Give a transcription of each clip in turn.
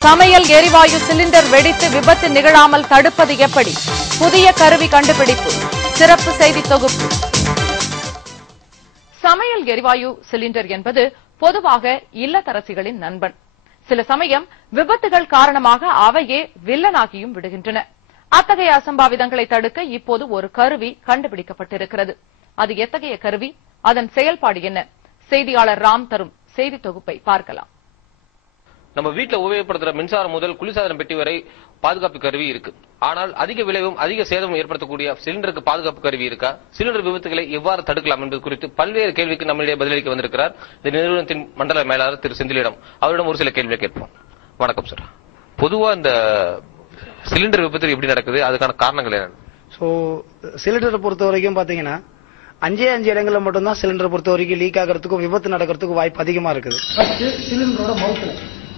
சமையல் எரிவாயு சிலிண்டர் வெடித்து விபத்து நிகழாமல் தடுப்பது எப்படி? புதிய கருவி கண்டுபிடிப்பு. சிறப்பு செய்தி தொகுப்பு. சமையல் எரிவாயு சிலிண்டர் என்பது பொதுவாக இல்லத்தரசிகளின் நண்பன். சில சமயம் விபத்துகள் காரணமாக அவையே வில்லனாகியும் விடுகின்றன. அத்தகைய அசம்பாவிதங்களை தடுக்க இப்போது ஒரு கருவி கண்டுபிடிக்கப்பட்டிருக்கிறது. அது எத்தகைய கருவி? அதன் செயல்பாடு என்ன? செய்தியாளர் ராம் தரும் செய்தி தொகுப்பை பார்க்கலாம். நம்ம வீட்டில் உபயோகப்படுத்துற மின்சாரம் முதல் குளிர்சாதன பெட்டி வரை பாதுகாப்பு கருவி இருக்கு. ஆனால் அதிக விளைவும் அதிக சேதமும் ஏற்படுத்தக்கூடிய சிலிண்டருக்கு பாதுகாப்பு கருவி இருக்கா? சிலிண்டர் விபத்துகளை எவ்வாறு தடுக்கலாம் என்பது குறித்து பல்வேறு கேள்விக்கு நம்மளிடையே பதிலளிக்க வந்திருக்கிறார் இந்த நிறுவனத்தின் மண்டல மேலாளர் திரு செந்திலிடம். அவரிடம் ஒரு சில கேள்விகளை கேட்போம். வணக்கம் சார். பொதுவா இந்த சிலிண்டர் விபத்து எப்படி நடக்குது, அதுக்கான காரணங்கள் என்ன? சிலிண்டரை பொறுத்த வரைக்கும் பாத்தீங்கன்னா 5 இடங்கள்ல மட்டும்தான் சிலிண்டரை பொறுத்த வரைக்கும் லீக் ஆகிறதுக்கும் விபத்து நடக்கிறதுக்கும் வாய்ப்பு அதிகமா இருக்குது. ஃபர்ஸ்ட் சிலிண்டரோட மவுத்ல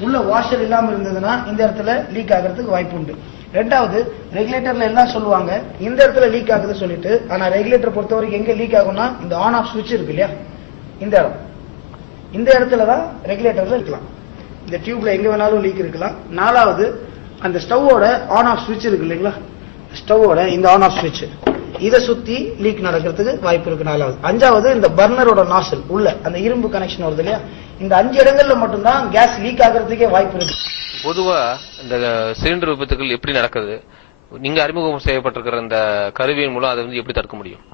உள்ள வாஷர் இல்லாம இருந்ததுன்னா இந்த இடத்துல லீக் ஆகிறதுக்கு வாய்ப்பு உண்டு. ரெண்டாவது, ரெகுலேட்டர்ல எல்லாம் சொல்லுவாங்க இந்த இடத்துல லீக் ஆகுது சொல்லிட்டு, ஆனா ரெகுலேட்டர் பொறுத்த வரைக்கும் எங்க லீக் ஆகும்னா இந்த ஆன் ஆஃப் சுவிட்ச் இருக்கு இல்லையா, இந்த இடத்துலதான் ரெகுலேட்டர்ல இருக்கலாம். இந்த டியூப்ல எங்க வேணாலும் லீக் இருக்கலாம். நாலாவது, அந்த ஸ்டவ்வோட ஆன் ஆஃப் சுவிட்ச் இருக்கு இல்லைங்களா, ஸ்டவ்வோட இந்த ஆன் ஆஃப் சுவிட்ச் இதை சுத்தி லீக் நடக்கிறதுக்கு வாய்ப்பு இருக்கு. நாலாவது. அஞ்சாவது, இந்த பர்னரோட நாசல் உள்ள அந்த இரும்பு கனெக்ஷன் வருது இல்லையா, இந்த 5 இடங்கள்ல மட்டும்தான் கேஸ் லீக் ஆகிறதுக்கே வாய்ப்பு இருக்கு. பொதுவா இந்த சிலிண்டர் விபத்துகள் எப்படி நடக்குது? நீங்க அறிமுகம் செய்யப்பட்டிருக்கிற இந்த கருவியின் மூலம் அதை எப்படி தடுக்க முடியும்?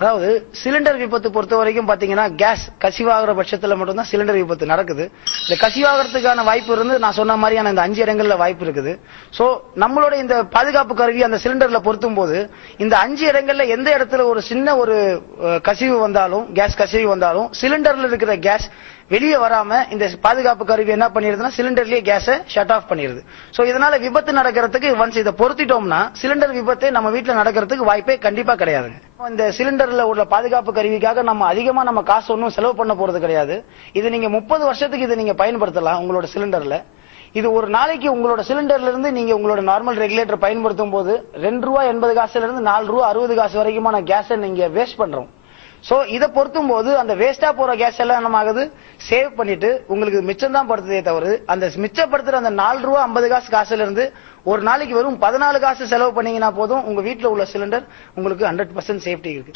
அதாவது சிலிண்டர் விபத்து பொறுத்த வரைக்கும் பாத்தீங்கன்னா கேஸ் கசிவாகிற பட்சத்துல மட்டும்தான் சிலிண்டர் விபத்து நடக்குது. இந்த கசிவாகிறதுக்கான வாய்ப்பு இருந்து நான் சொன்ன மாதிரியான இந்த 5 இடங்கள்ல வாய்ப்பு இருக்குது. சோ நம்மளோட இந்த பாதுகாப்பு கருவி அந்த சிலிண்டர்ல பொருத்தும் போது இந்த 5 இடங்கள்ல எந்த இடத்துல ஒரு சின்ன ஒரு கசிவு வந்தாலும், கேஸ் கசிவு வந்தாலும் சிலிண்டர்ல இருக்கிற கேஸ் வெளியே வராம இந்த பாதுகாப்பு கருவி என்ன பண்ணிருதுன்னா சிலிண்டர்லயே கேஸை ஷட் ஆஃப் பண்ணிருது. சோ இதனால விபத்து நடக்கிறதுக்கு ஒன்ஸ் இதை பொருத்திட்டோம்னா சிலிண்டர் விபத்து நம்ம வீட்டுல நடக்கிறதுக்கு வாய்ப்பே கண்டிப்பா கிடையாதுங்க. இந்த சிலிண்டர்ல உள்ள பாதுகாப்பு கருவிக்காக நம்ம அதிகமா நம்ம காசு ஒன்றும் செலவு பண்ண போறது கிடையாது. இது நீங்க 30 வருஷத்துக்கு இதை நீங்க பயன்படுத்தலாம் உங்களோட சிலிண்டர்ல. இது ஒரு நாளைக்கு உங்களோட சிலிண்டர்ல இருந்து நீங்க உங்களோட நார்மல் ரெகுலேட்டர் பயன்படுத்தும் போது ₹2.80 இருந்து ₹4.60 வரைக்குமான கேஸை நீங்க வேஸ்ட் பண்றோம். சோ இதை பொருத்தும் போது அந்த வேஸ்டா போற கேஸ் எல்லாம் என்ன ஆகுது, சேவ் பண்ணிட்டு உங்களுக்கு மிச்சம் தான் படுத்ததே தவிர அந்த மிச்சப்படுத்துற அந்த ₹4.50 காசுல இருந்து ஒரு நாளைக்கு வெறும் 14 காசு செலவு பண்ணீங்கன்னா போதும் உங்க வீட்டுல உள்ள சிலிண்டர் உங்களுக்கு 100% சேஃப்டி இருக்கு.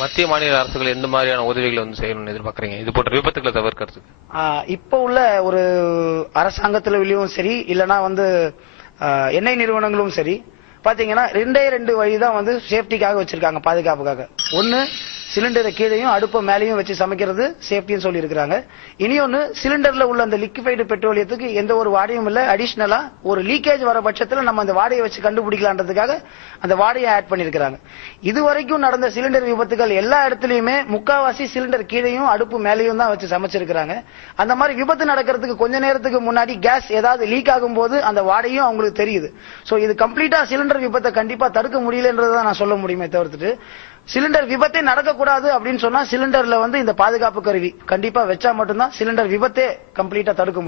மத்திய மாநில அரசுகள் எந்த மாதிரியான உதவிகளை செய்யணும்னு எதிர்பார்க்கறீங்க இது போன்ற விபத்துகளை தவிர்க்கிறதுக்கு? இப்ப உள்ள ஒரு அரசாங்கத்திலும் சரி இல்லனா எண்ணெய் நிறுவனங்களும் சரி பாத்தீங்கன்னா 2 வழிதான் சேஃப்டிக்காக வச்சிருக்காங்க, பாதுகாப்புக்காக. ஒன்னு, சிலிண்டரை கீழையும் அடுப்ப மேலையும் வச்சு சமைக்கிறது சேஃப்டின்னு சொல்லி இருக்காங்க. இனியொன்னு, சிலிண்டர்ல உள்ள அந்த லிக்விஃபைடு பெட்ரோலியத்துக்கு எந்த ஒரு வாடையும் இல்ல, அடிஷனலா ஒரு லீக்கேஜ் வர பட்சத்துல நம்ம அந்த வாடையை வச்சு கண்டுபிடிக்கலான்றதுக்காக அந்த வாடையை ஆட் பண்ணிருக்காங்க. இதுவரைக்கும் நடந்த சிலிண்டர் விபத்துகள் எல்லா இடத்துலயுமே முக்காவாசி சிலிண்டர் கீழையும் அடுப்பு மேலையும் தான் வச்சு சமைச்சிருக்காங்க. அந்த மாதிரி விபத்து நடக்கிறதுக்கு கொஞ்ச நேரத்துக்கு முன்னாடி கேஸ் ஏதாவது லீக் ஆகும் போது அந்த வாடையும் அவங்களுக்கு தெரியுது. சோ இது கம்ப்ளீட்டா சிலிண்டர் விபத்தை கண்டிப்பா தடுக்க முடியலன்றதான் நான் சொல்ல முடியுமே தவிர்த்துட்டு, சிலிண்டர் விபத்தே நடக்கக்கூடாது அப்படின்னு சொன்னா சிலிண்டர்ல இந்த பாதுகாப்பு கருவி கண்டிப்பா வச்சா மட்டும்தான் சிலிண்டர் விபத்தே கம்ப்ளீட்டா தடுக்க முடியும்.